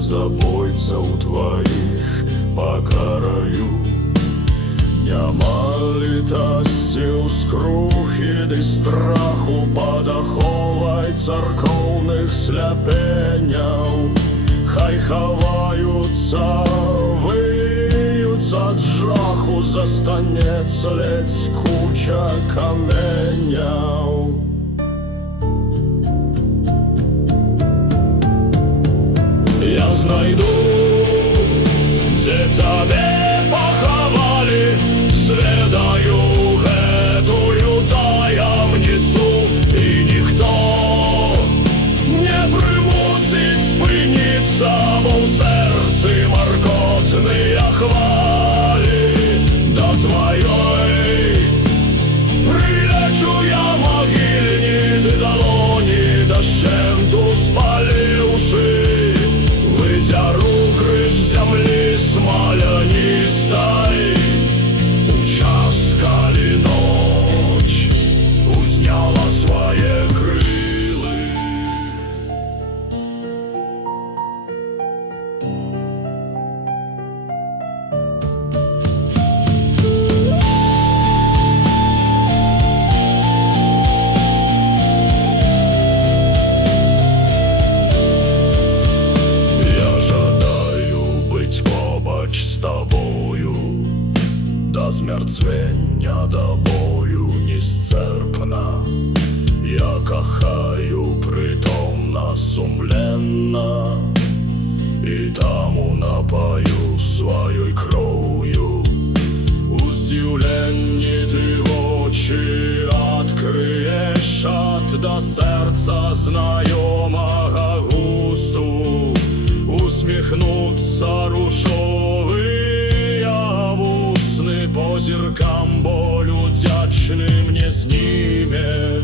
забойцаў тваіх пакараю. Няма літасці ў скрухі ды страху, падаховай царкоўных сляпенняў. Хай хаваюцца, выюцца ад жаху, застанецца ледзь куча каменяў. Я знайду, дзе цябе пахавалі, зведаю гэтую таямніцу, і ніхто не прымусіць спыніцца, бо ў сэрцы маркотныя хвалі. Да тваёй прылечу я магільні, ды далоні дашчэнту спаліўшы, выцяру крыж зямлі смаляністай. У час, калі ноч узняла свае крылы. З табою да змярцвення, да болю несцерпна. Я кахаю притомна, сумленна, і таму напаю сваёй кроўю. У здзіўленні ты вочы адкрыеш ад да сэрца знаёмага густу. Усміхнуцца ружовыя вусны, по зіркам болю дзячны мне зніме.